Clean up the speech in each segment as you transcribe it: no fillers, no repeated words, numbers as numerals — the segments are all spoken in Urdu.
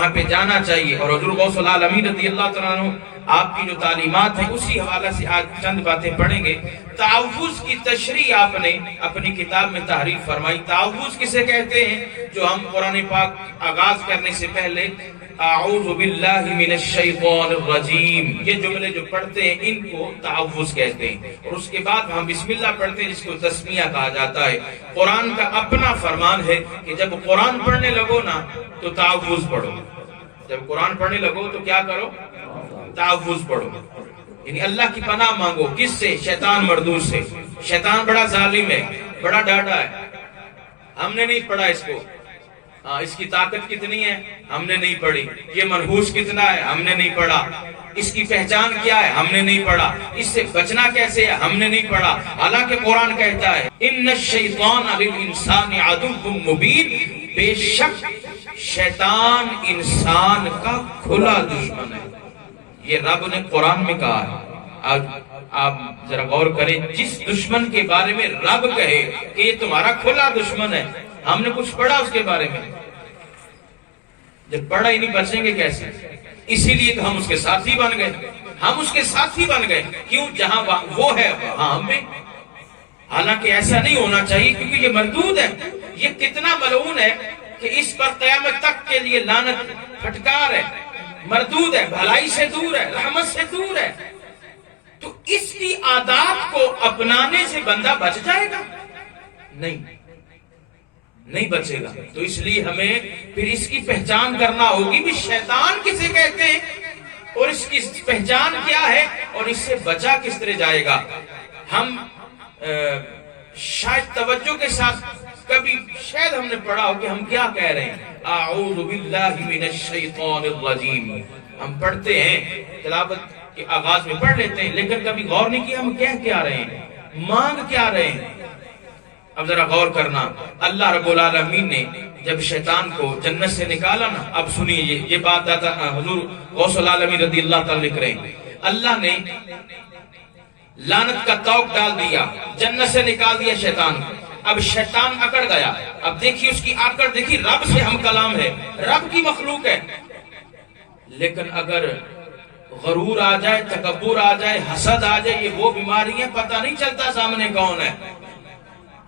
وہاں پہ جانا چاہیے. اور حضور غوث العالمین رضی اللہ تعالیٰ عنہ آپ کی جو تعلیمات ہیں اسی حوالے سے آج چند باتیں پڑھیں گے. تعوذ کی تشریح آپ نے اپنی کتاب میں تحریر فرمائی. تعوذ کسے کہتے ہیں؟ جو ہم قرآن پاک آغاز کرنے سے پہلے اعوذ باللہ من الشیطان الرجیم یہ جملے جو پڑھتے ہیں ان کو تعوذ کہتے ہیں. اور اس کے بعد ہم بسم اللہ پڑھتے ہیں جس کو تسمیہ کہا جاتا ہے. قرآن کا اپنا فرمان ہے کہ جب قرآن پڑھنے لگو نا تو تعوذ پڑھو. جب قرآن پڑھنے لگو تو کیا کرو؟ تعوذ پڑھو. یعنی اللہ کی پناہ مانگو. کس سے؟ شیطان مردود سے. شیطان بڑا ظالم ہے, بڑا ڈاڈا ہے. ہم نے نہیں پڑھا اس کو. اس کی طاقت کتنی ہے ہم نے نہیں پڑھی. یہ منحوس کتنا ہے ہم نے نہیں پڑھا. اس کی پہچان کیا ہے ہم نے نہیں پڑھا. اس سے بچنا کیسے ہے ہم نے نہیں پڑھا. حالانکہ قرآن کہتا ہے ان الشیطان للانسان عدو مبین, بے شک شیطان انسان کا کھلا دشمن ہے. یہ رب نے قرآن میں کہا ہے. آپ ذرا غور کریں, جس دشمن کے بارے میں رب کہے کہ یہ تمہارا کھلا دشمن ہے, ہم نے کچھ پڑھا اس کے بارے میں؟ جب پڑھا ہی نہیں بچیں گے کیسے؟ اسی لیے تو ہم اس کے ساتھی بن گئے. ہم اس کے ساتھی بن گئے. کیوں؟ جہاں وہ ہے وہاں ہم بھی. حالانکہ ایسا نہیں ہونا چاہیے کیونکہ یہ مردود ہے. یہ کتنا ملعون ہے کہ اس پر قیامت تک کے لیے لعنت پھٹکار ہے. مردود ہے, بھلائی سے دور ہے, رحمت سے دور ہے. تو اس کی عادات کو اپنانے سے بندہ بچ جائے گا؟ نہیں بچے گا. تو اس لیے ہمیں پھر اس کی پہچان کرنا ہوگی بھی شیطان کسے کہتے ہیں اور اس کی پہچان کیا ہے اور اس سے بچا کس طرح جائے گا. ہم شاید توجہ کے ساتھ کبھی شاید ہم نے پڑھا ہو کہ ہم کیا کہہ رہے ہیں, اعوذ باللہ من الشیطان الرجیم. ہم پڑھتے ہیں, تلاوت کے آغاز میں پڑھ لیتے ہیں, لیکن کبھی غور نہیں کیا ہم کہہ کیا رہے ہیں, مانگ کیا رہے ہیں. اب ذرا غور کرنا, اللہ رب العالمین نے جب شیطان کو جنت سے نکالا نا, اب سنیے یہ بات آتا حضور غوث العالمین رضی اللہ تعالیٰ لکھ رہے ہیں, اللہ نے لعنت کا طوق ڈال دیا, جنت سے نکال دیا شیطان کو. اب شیطان اکڑ گیا. اب دیکھیے اس کی آکڑ دیکھیے, رب سے ہم کلام ہے, رب کی مخلوق ہے. لیکن اگر غرور آ جائے, تکبر آ جائے, حسد آ جائے, یہ وہ بیماری ہے پتہ نہیں چلتا سامنے کون ہے.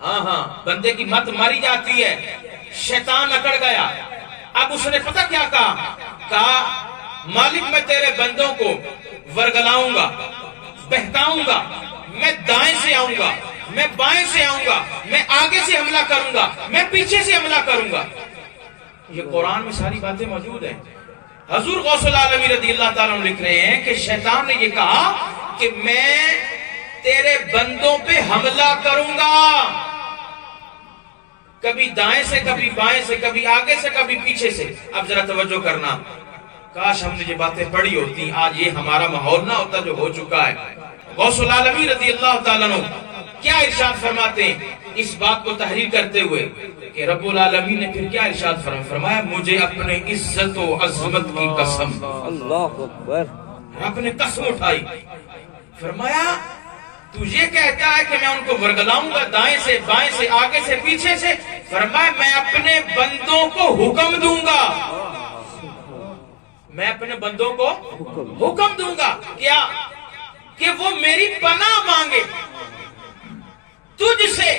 ہاں بندے کی مت ماری جاتی ہے. شیطان اکڑ گیا. اب اس نے پتہ کیا کہا مالک میں تیرے بندوں کو ورگلاؤں گا, بہکاؤں گا. میں دائیں سے آؤں گا, میں بائیں سے آؤں گا, میں آگے سے حملہ کروں گا, میں پیچھے سے حملہ کروں گا. یہ قرآن میں ساری باتیں موجود ہیں. حضور غوث العالمین رضی اللہ تعالیٰ عنہ لکھ رہے ہیں کہ شیطان نے یہ کہا کہ میں تیرے بندوں پہ حملہ کروں گا, کبھی دائیں سے, کبھی بائیں سے, کبھی آگے سے, کبھی پیچھے سے. اب ذرا توجہ کرنا, کاش ہم نے یہ باتیں پڑھی ہوتی, آج یہ ہمارا ماحول نہ ہوتا جو ہو چکا ہے. غوث العالمین رضی اللہ تعالیٰ عنہ کیا ارشاد فرماتے ہیں اس بات کو تحریر کرتے ہوئے کہ رب العالمین نے پھر کیا ارشاد فرمایا, مجھے اپنے عزت و عظمت کی قسم. اللہ اکبر. رب نے قسم اٹھائی, فرمایا تو یہ کہتا ہے کہ میں ان کو ورگلاؤں گا دائیں سے, بائیں سے, آگے سے, پیچھے سے. فرمایا میں اپنے بندوں کو حکم دوں گا, میں اپنے بندوں کو حکم دوں گا کیا, کہ وہ میری پناہ مانگے تجھ سے,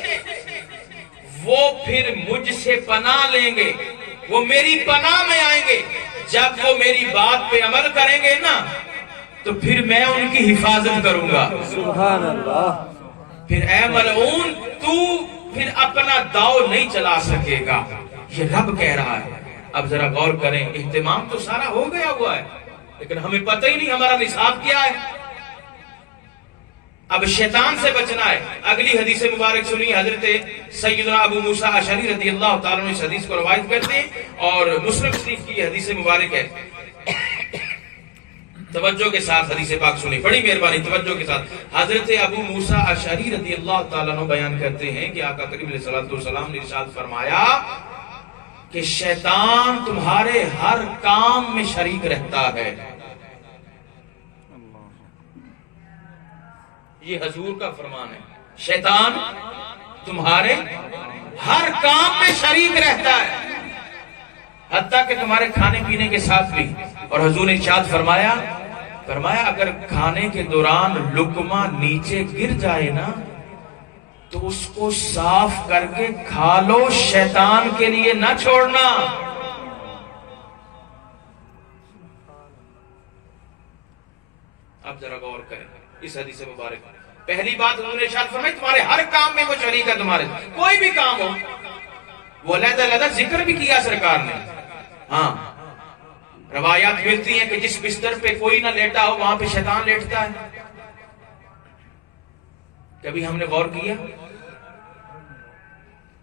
وہ پھر مجھ سے پناہ لیں گے, وہ میری پناہ میں آئیں گے. جب وہ میری بات پہ عمل کریں گے نا تو پھر میں ان کی حفاظت کروں گا. سبحان اللہ. پھر اے ملعون تو پھر اپنا داؤ نہیں چلا سکے گا. یہ رب کہہ رہا ہے. اب ذرا غور کریں, اہتمام تو سارا ہو گیا ہوا ہے لیکن ہمیں پتہ ہی نہیں ہمارا نصاب کیا ہے. اب شیطان سے بچنا ہے. اگلی حدیث مبارک سنی, حضرت سیدنا ابو موسیٰ اشعری رضی اللہ تعالیٰ عنہ اس حدیث کو روایت کرتے ہیں اور مسلم شریف کی حدیث مبارک ہے. توجہ کے ساتھ حدیث پاک سنی, بڑی مہربانی توجہ کے ساتھ. حضرت ابو موسیٰ اشعری رضی اللہ تعالیٰ عنہ بیان کرتے ہیں کہ آقا کریم علیہ السلام نے ارشاد فرمایا کہ شیطان تمہارے ہر کام میں شریک رہتا ہے. یہ حضور کا فرمان ہے, شیطان تمہارے ہر کام میں شریک رہتا ہے. حتیٰ کہ تمہارے کھانے پینے کے ساتھ بھی. اور حضور نے ارشاد فرمایا اگر کھانے کے دوران لقمہ نیچے گر جائے نا تو اس کو صاف کر کے کھا لو، شیطان کے لیے نہ چھوڑنا. اب ذرا غور کریں اس حدیث مبارک. پہلی بات حضور نے ارشاد فرمائی تمہارے ہر کام میں وہ شریک ہے، تمہارے کوئی بھی کام ہو. وہ علیحدہ ذکر بھی کیا سرکار نے. ہاں روایات ملتی ہیں کہ جس بستر پہ کوئی نہ لیٹا ہو وہاں پہ شیطان لیٹتا ہے. کبھی ہم نے غور کیا؟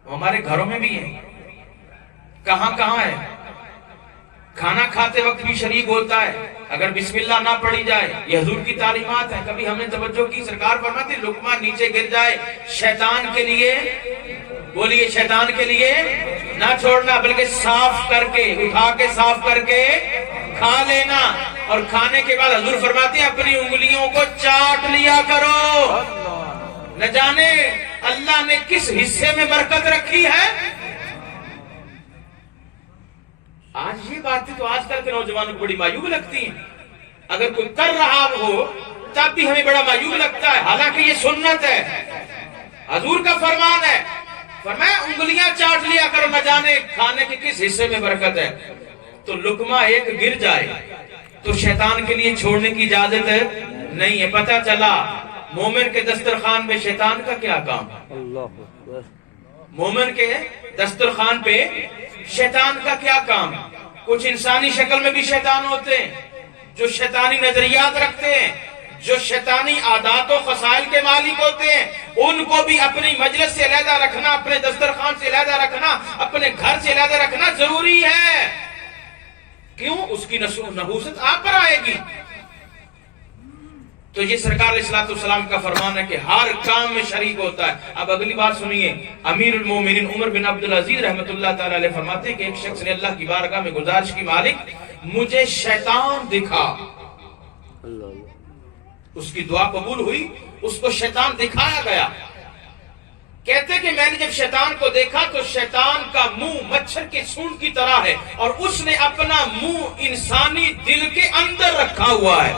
ہمارے گھروں میں بھی ہے، کہاں ہے. کھانا کھاتے وقت بھی شریک ہوتا ہے اگر بسم اللہ نہ پڑھی جائے. یہ حضور کی تعلیمات ہیں. کبھی ہم نے توجہ کی؟ سرکار فرماتے لقمہ نیچے گر جائے شیطان کے لیے، بولیے شیطان کے لیے نہ چھوڑنا، بلکہ صاف کر کے اٹھا کے صاف کر کے کھا لینا. اور کھانے کے بعد حضور فرماتے ہیں اپنی انگلیوں کو چاٹ لیا کرو. نہ جانے اللہ نے کس حصے میں برکت رکھی ہے. آج یہ باتیں تو آج کل کے نوجوانوں کو بڑی معیوب لگتی ہیں. اگر کوئی کر رہا ہو تب بھی ہمیں بڑا معیوب لگتا ہے، حالانکہ یہ سنت ہے، حضور کا فرمان ہے. فرمایا انگلیاں چاٹ لیا کرو، نہ جانے کھانے کے کس حصے میں برکت ہے. تو لقمہ ایک گر جائے تو شیطان کے لیے چھوڑنے کی اجازت نہیں ہے. پتہ چلا مومن کے دسترخوان میں شیطان کا کیا کام. مومن کے دسترخوان پہ شیطان کا کیا کام. کچھ انسانی شکل میں بھی شیطان ہوتے ہیں جو شیطانی نظریات رکھتے ہیں، جو شیطانی عادات و خصائل کے مالک ہوتے ہیں. ان کو بھی اپنی مجلس سے علیحدہ رکھنا، اپنے دسترخوان سے علیحدہ رکھنا، اپنے گھر سے علیحدہ رکھنا ضروری ہے. کیوں؟ اس کی نحوست آپ پر آئے گی. تو یہ سرکار علیہ السلام کا فرمان ہے کہ ہر کام میں شریک ہوتا ہے. اب اگلی بات سنیے. امیر المومنین عمر بن عبدالعزیز رحمۃ اللہ تعالی علیہ فرماتے ہیں کہ ایک شخص نے اللہ کی بارگاہ میں گزارش کی مالک مجھے شیطان دکھا. اس کی دعا قبول ہوئی، اس کو شیطان دکھایا گیا. کہتے کہ میں نے جب شیطان کو دیکھا تو شیطان کا منہ مچھر کے سونڈ کی طرح ہے اور اس نے اپنا منہ انسانی دل کے اندر رکھا ہوا ہے.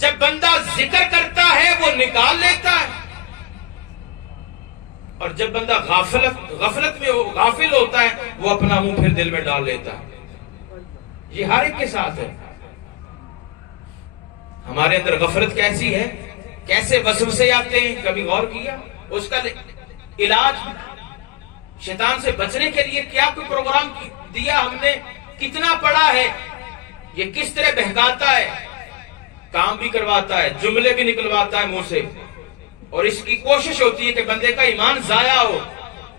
جب بندہ ذکر کرتا ہے وہ نکال لیتا ہے، اور جب بندہ غفلت میں غافل ہوتا ہے وہ اپنا منہ پھر دل میں ڈال لیتا ہے. یہ ہر ایک کے ساتھ ہے. ہمارے اندر غفلت کیسی ہے، کیسے وسوسے آتے ہیں، کبھی غور کیا؟ اس کا علاج شیطان سے بچنے کے لیے کیا کوئی پروگرام دیا ہم نے؟ کتنا پڑھا ہے؟ یہ کس طرح بہکاتا ہے، کام بھی کرواتا ہے، جملے بھی نکلواتا ہے منہ سے، اور اس کی کوشش ہوتی ہے کہ بندے کا ایمان ضائع ہو.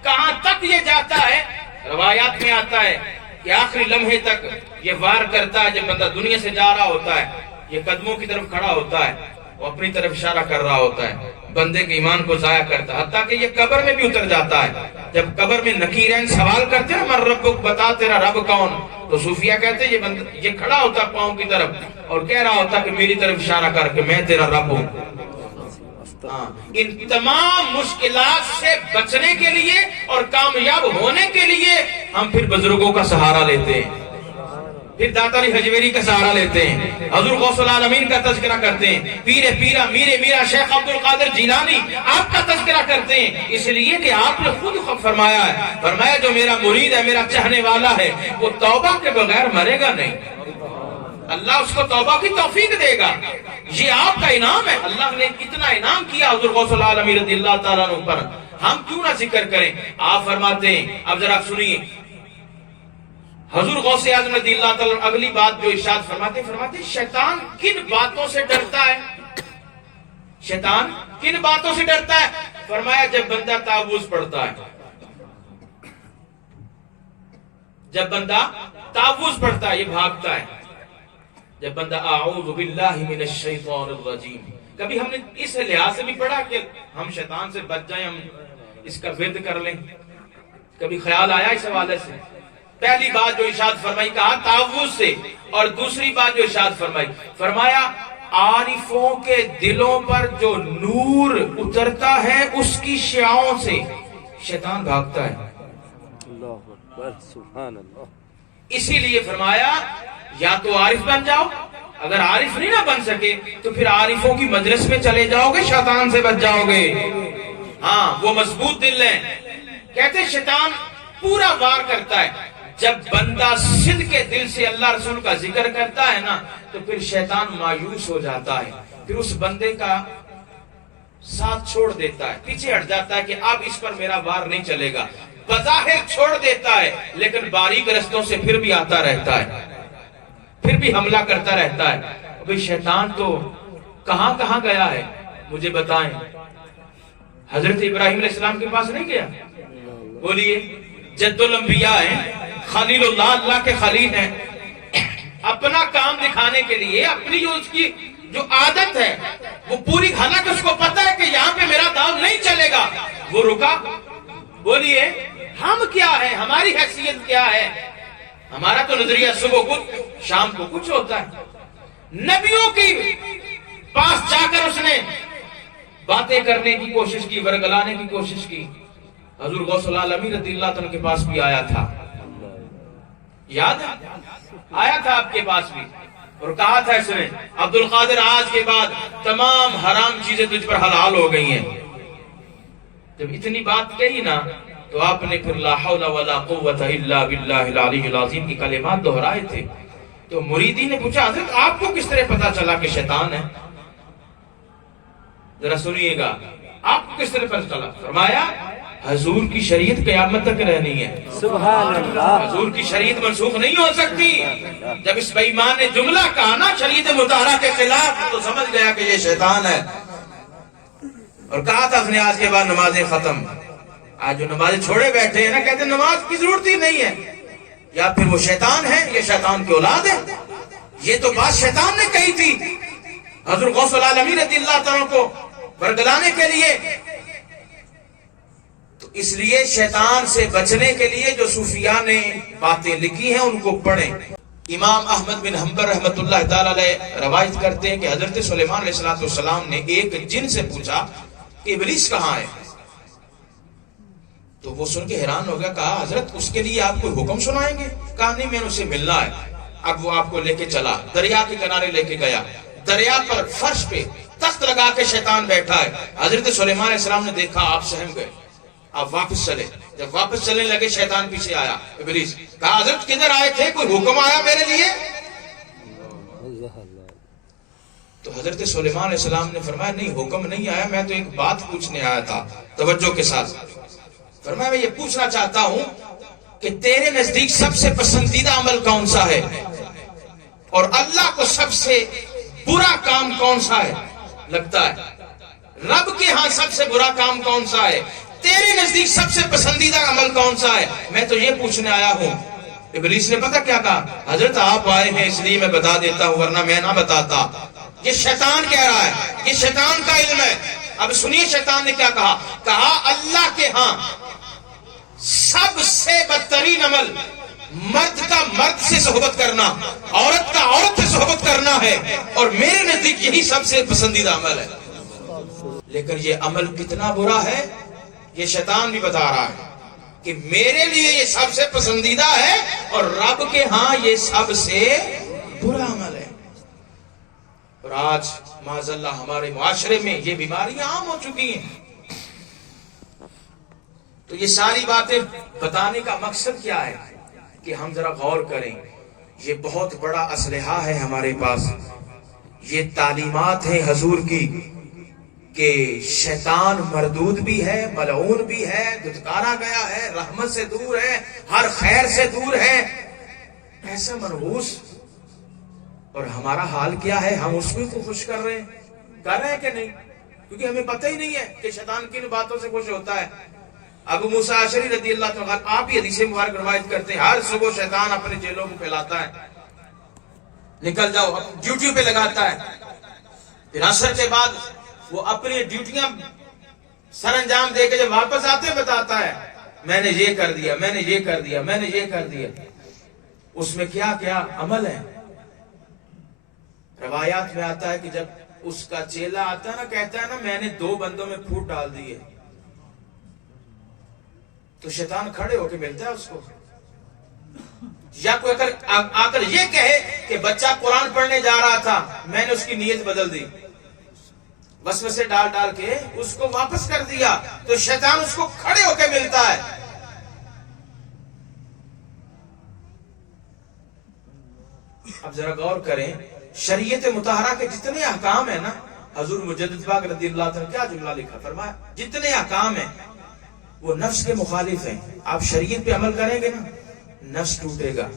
کہاں تک یہ جاتا ہے؟ روایات میں آتا ہے کہ آخری لمحے تک یہ وار کرتا ہے. جب بندہ دنیا سے جا رہا ہوتا ہے، یہ قدموں کی طرف کھڑا ہوتا ہے، وہ اپنی طرف اشارہ کر رہا ہوتا ہے، بندے کے ایمان کو ضائع کرتا ہے. حتیٰ کہ یہ قبر میں بھی اتر جاتا ہے. جب قبر میں نکیرین سوال کرتے ہیں من ربک، بتا تیرا رب کون، تو صوفیہ کہتے ہیں یہ کھڑا ہوتا پاؤں کی طرف اور کہہ رہا ہوتا کہ میری طرف اشارہ کر کے میں تیرا رب ہوں. ان تمام مشکلات سے بچنے کے لیے اور کامیاب ہونے کے لیے ہم پھر بزرگوں کا سہارا لیتے ہیں، پھر داتاری حجویری کا سہارا لیتے ہیں، حضور غوث العالمین کا تذکرہ کرتے ہیں، پیرا میرا شیخ عبد القادر جیلانی آپ کا تذکرہ کرتے ہیں. اس لیے کہ آپ نے خود فرمایا ہے، فرمایا جو میرا مرید ہے، میرا چاہنے والا ہے، وہ توبہ کے بغیر مرے گا نہیں. اللہ اس کو توبہ کی توفیق دے گا. یہ آپ کا انعام ہے. اللہ نے کتنا انعام کیا حضور غوث العالمین رضی اللہ تعالیٰ عنہ پر، ہم کیوں نہ ذکر کریں. آپ فرماتے ہیں، اب ذرا سنیے حضور غوث اعظم رضی اللہ تعالیٰ عنہ اگلی بات جو ارشاد فرماتے شیطان کن باتوں سے ڈرتا ہے؟ شیطان کن باتوں سے ڈرتا ہے؟ فرمایا جب بندہ تعوذ پڑھتا ہے، جب بندہ تعوذ پڑھتا ہے یہ بھاگتا ہے. جب بندہ اعوذ باللہ من الشیطان الرجیم، کبھی ہم نے اس لحاظ سے بھی پڑھا کہ ہم شیطان سے بچ جائیں، ہم اس کا ورد کر لیں، کبھی خیال آیا اس حوالے سے؟ پہلی بات جو ارشاد فرمائی کہا تعوذ سے، اور دوسری بات جو ارشاد فرمایا عارفوں کے دلوں پر جو نور اترتا ہے اس کی شعاعوں سے شیطان بھاگتا ہے. سبحان اللہ. اسی لیے فرمایا یا تو عارف بن جاؤ، اگر عارف نہیں نہ بن سکے تو پھر عارفوں کی مجلس میں چلے جاؤ گے، شیطان سے بچ جاؤ گے. ہاں وہ مضبوط دل ہے. کہتے ہیں شیطان پورا وار کرتا ہے. جب بندہ صدق کے دل سے اللہ رسول کا ذکر کرتا ہے نا تو پھر شیطان مایوس ہو جاتا ہے، پھر اس بندے کا ساتھ چھوڑ دیتا ہے، پیچھے ہٹ جاتا ہے کہ اب اس پر میرا وار نہیں چلے گا. بظاہر چھوڑ دیتا ہے لیکن باریک رستوں سے پھر بھی آتا رہتا ہے، پھر بھی حملہ کرتا رہتا ہے. ابھی شیطان تو کہاں کہاں گیا ہے مجھے بتائیں. حضرت ابراہیم علیہ السلام کے پاس نہیں گیا؟ بولیے. جد الانبیاء ہیں، خلیل اللہ، اللہ کے خلیل ہیں. اپنا کام دکھانے کے لیے اپنی جو اس کی جو عادت ہے وہ پوری، حالانکہ اس کو پتا ہے کہ یہاں پہ میرا داؤ نہیں چلے گا، وہ رکا. بولیے ہم کیا ہے، ہماری حیثیت کیا ہے؟ ہمارا تو نظریہ صبح کچھ شام کو کچھ ہوتا ہے. نبیوں کی پاس جا کر اس نے باتیں کرنے کی کوشش کی، ورگلانے کی کوشش کی. حضور غوث العالمین رضی اللہ عنہ کے پاس بھی آیا تھا، یاد ہے؟ آیا تھا آپ کے پاس بھی اور کہا تھا اس نے عبد القادر آج کے بعد تمام حرام چیزیں تجھ پر حلال ہو گئی ہیں. جب اتنی بات کہی نا تو آپ نے پھر لا حول ولا قوت الا باللہ العلی العظیم کی کلمات دہرائے تھے. تو مریدی نے پوچھا حضرت آپ کو کس طرح پتا چلا کہ شیطان ہے؟ ذرا سنیے گا، آپ کو کس طرح پتا چلا؟ فرمایا حضور کی شریعت قیامت تک رہنی ہے. سبحان اللہ. حضور کی شریعت منسوخ نہیں ہو سکتی. جب اس بے ایمان نے جملہ کہا نا شریعت مطہرہ کے خلاف تو سمجھ گیا کہ یہ شیطان ہے. اور کہا تھا اس نے آج کے بعد نمازیں ختم. آج جو نمازیں چھوڑے بیٹھے ہیں نا کہتے ہیں نماز کی ضرورت ہی نہیں ہے. یا پھر وہ شیطان ہے یا شیطان کی اولاد ہے. یہ تو بات شیطان نے کہی تھی حضور غوث العالمین رضی اللہ تعالیٰ کو برگلانے کے لیے. تو اس لیے شیطان سے بچنے کے لیے جو صوفیاء نے باتیں لکھی ہیں ان کو پڑھیں. امام احمد بن حنبل رحمۃ اللہ تعالیٰ علیہ روایت کرتے ہیں کہ حضرت سلیمان علیہ السلام نے ایک جن سے پوچھا کہ ابلیس کہاں ہے؟ تو وہ سن کے حیران ہو گیا. کہا حضرت اس کے لیے آپ کوئی حکم سنائیں گے؟ کہا نہیں، میں نے اسے ملنا ہے. اب وہ آپ کو لے کے چلا، دریا کے کنارے لے کے گیا. دریا پر فرش پہ تخت لگا کے شیطان بیٹھا ہے. حضرت سلیمان علیہ السلام نے دیکھا، آپ سہم گئے، آپ واپس چلے. جب واپس چلنے لگے شیطان پیچھے آیا ابلیس. کہا حضرت کدھر آئے تھے، کوئی حکم آیا میرے لیے؟ تو حضرت سلیمان علیہ السلام نے فرمایا نہیں، حکم نہیں آیا، میں تو ایک بات پوچھنے آیا تھا. توجہ کے ساتھ فرمایا میں یہ پوچھنا چاہتا ہوں کہ تیرے نزدیک سب سے پسندیدہ عمل کون سا ہے اور اللہ کو سب سے برا کام کون سا ہے؟ لگتا ہے رب کے ہاں سب سے برا کام کون سا ہے؟ تیرے نزدیک سب سے پسندیدہ عمل کون سا ہے؟ میں تو یہ پوچھنے آیا ہوں. ابلیس نے پتہ کیا کہا؟ حضرت آپ آئے ہیں اس لیے میں بتا دیتا ہوں ورنہ میں نہ بتاتا. یہ شیطان کہہ رہا ہے، یہ شیطان کا علم ہے. اب سنیے شیطان نے کیا کہا. کہا اللہ کے ہاں سب سے بدترین عمل مرد کا مرد سے صحبت کرنا، عورت کا عورت سے صحبت کرنا ہے، اور میرے نزدیک یہی سب سے پسندیدہ عمل ہے. لیکن یہ عمل کتنا برا ہے یہ شیطان بھی بتا رہا ہے کہ میرے لیے یہ سب سے پسندیدہ ہے اور رب کے ہاں یہ سب سے برا عمل ہے. اور آج معاذ اللہ ہمارے معاشرے میں یہ بیماریاں عام ہو چکی ہیں. تو یہ ساری باتیں بتانے کا مقصد کیا ہے کہ ہم ذرا غور کریں. یہ بہت بڑا اسلحہ ہے ہمارے پاس. یہ تعلیمات ہیں حضور کی کہ شیطان مردود بھی ہے، ملعون بھی ہے، دھتکارا گیا ہے، رحمت سے دور ہے، ہر خیر سے دور ہے. ایسا منحوس. اور ہمارا حال کیا ہے؟ ہم اس کو خوش کر رہے ہیں کہ نہیں؟ کیونکہ ہمیں پتہ ہی نہیں ہے کہ شیطان کن باتوں سے خوش ہوتا ہے. ابو موسیٰ اشعری رضی اللہ عنہ آپ ہی حدیث مبارک روایت کرتے ہیں ہر صبح شیطان اپنے جیلوں کو پھیلاتا ہے، نکل جاؤ، ڈیوٹی پہ لگاتا ہے. پھر عصر کے بعد وہ اپنی ڈیوٹیاں سر انجام دے کے جب واپس آتے بتاتا ہے میں نے یہ کر دیا، میں نے یہ کر دیا، میں نے یہ کر دیا. اس میں کیا کیا عمل ہے. روایات میں آتا ہے کہ جب اس کا چیلا آتا ہے نا، کہتا ہے نا میں نے 2 بندوں میں پھوٹ ڈال دی ہے، تو شیطان کھڑے ہو کے ملتا ہے اس کو. یا کوئی اگر آ کر یہ کہے کہ بچہ قرآن پڑھنے جا رہا تھا، میں نے اس کی نیت بدل دی، وسوسے ڈال ڈال کے اس کو واپس کر دیا، تو شیطان اس کو کھڑے ہو کے ملتا ہے۔ اب ذرا غور کریں، شریعت مطہرہ کے جتنے احکام ہیں نا، حضور مجدد پاک رضی اللہ عنہ کیا جملہ لکھا، فرمایا جتنے احکام ہیں وہ نفس کے مخالف ہیں۔ آپ شریعت پہ عمل کریں گے نا، نفس ٹوٹے گا،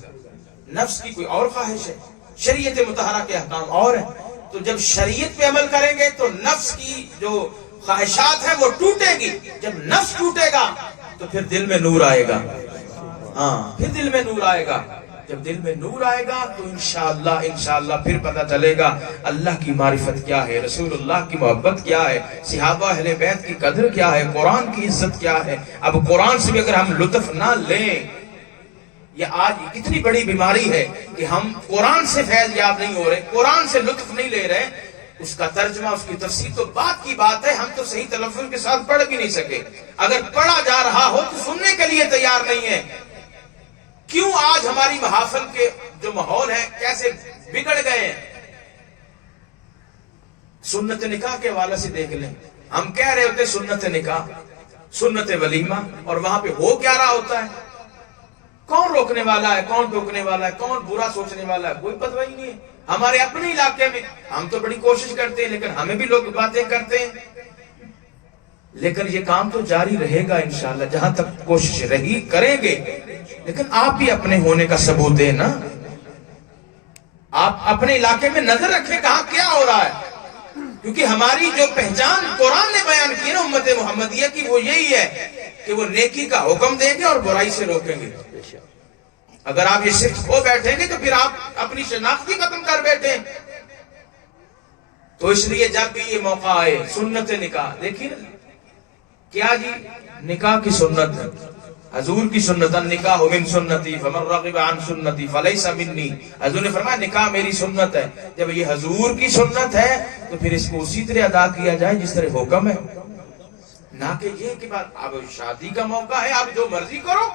نفس کی کوئی اور خواہش ہے، شریعت مطہرہ کے احکام اور ہیں، تو جب شریعت پہ عمل کریں گے تو نفس کی جو خواہشات ہیں وہ ٹوٹے گی، جب نفس ٹوٹے گا تو پھر دل میں نور آئے گا، ہاں پھر دل میں نور آئے گا، جب دل میں نور آئے گا تو انشاءاللہ پھر پتہ چلے گا اللہ کی معرفت کیا ہے، رسول اللہ کی محبت کیا ہے، صحابہ اہل بیت کی قدر کیا ہے، قرآن کی عزت کیا ہے۔ اب قرآن سے بھی اگر ہم لطف نہ لیں، یہ آج کتنی بڑی بیماری ہے کہ ہم قرآن سے فیض یاب نہیں ہو رہے، قرآن سے لطف نہیں لے رہے، اس کا ترجمہ اس کی تفسیر تو بات کی بات ہے، ہم تو صحیح تلفظ کے ساتھ پڑھ بھی نہیں سکے، اگر پڑھا جا رہا ہو تو سننے کے لیے تیار نہیں ہے۔ کیوں آج ہماری محافل کے جو ماحول ہے کیسے بگڑ گئے ہیں؟ سنت نکاح کے حوالے سے دیکھ لیں، ہم کہہ رہے ہوتے سنت نکاح، سنت ولیمہ، اور وہاں پہ ہو کیا رہا ہوتا ہے؟ کون روکنے والا ہے، کون ٹوکنے والا ہے، کون برا سوچنے والا ہے، کوئی پتہ ہی نہیں ہے۔ ہمارے اپنے علاقے میں ہم تو بڑی کوشش کرتے ہیں، لیکن ہمیں بھی لوگ باتیں کرتے ہیں، لیکن یہ کام تو جاری رہے گا انشاءاللہ، جہاں تک کوشش رہی کریں گے، لیکن آپ بھی اپنے ہونے کا ثبوت دیں نا، آپ اپنے علاقے میں نظر رکھیں کہاں کیا ہو رہا ہے، کیونکہ ہماری جو پہچان قرآن نے بیان کی نا امت محمدیہ کی، وہ یہی ہے کہ وہ نیکی کا حکم دیں گے اور برائی سے روکیں گے۔ اگر آپ یہ صرف ہو بیٹھیں گے تو پھر آپ اپنی شناخت ہی ختم کر بیٹھیں۔ تو اس لیے جب بھی یہ موقع آئے سنت نکاح، دیکھیے کیا جی، نکاح کی سنت ہے، حضور کی سنت، نکاح من سنتی فمن رغب عن سنتی فلیس منی، حضور نے فرمایا نکاح میری سنت ہے۔ جب یہ حضور کی سنت ہے تو پھر اس کو اسی طرح ادا کیا جائے جس طرح حکم ہے، نہ کہ یہ کہ بات اب شادی کا موقع ہے آپ جو مرضی کرو،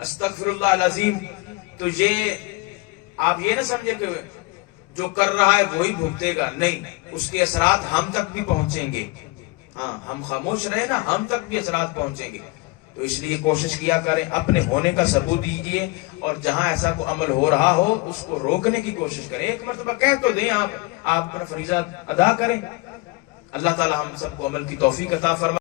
استغفر اللہ العظیم۔ تو یہ آپ یہ نہ سمجھے کہ جو کر رہا ہے وہی بھگتے گا، نہیں، اس کے اثرات ہم تک بھی پہنچیں گے، ہاں ہم خاموش رہے نا، ہم تک بھی اثرات پہنچیں گے۔ تو اس لیے کوشش کیا کریں، اپنے ہونے کا ثبوت دیجئے، اور جہاں ایسا کوئی عمل ہو رہا ہو اس کو روکنے کی کوشش کریں، ایک مرتبہ کہہ تو دیں، آپ اپنا فریضہ ادا کریں۔ اللہ تعالی ہم سب کو عمل کی توفیق عطا فرمائے۔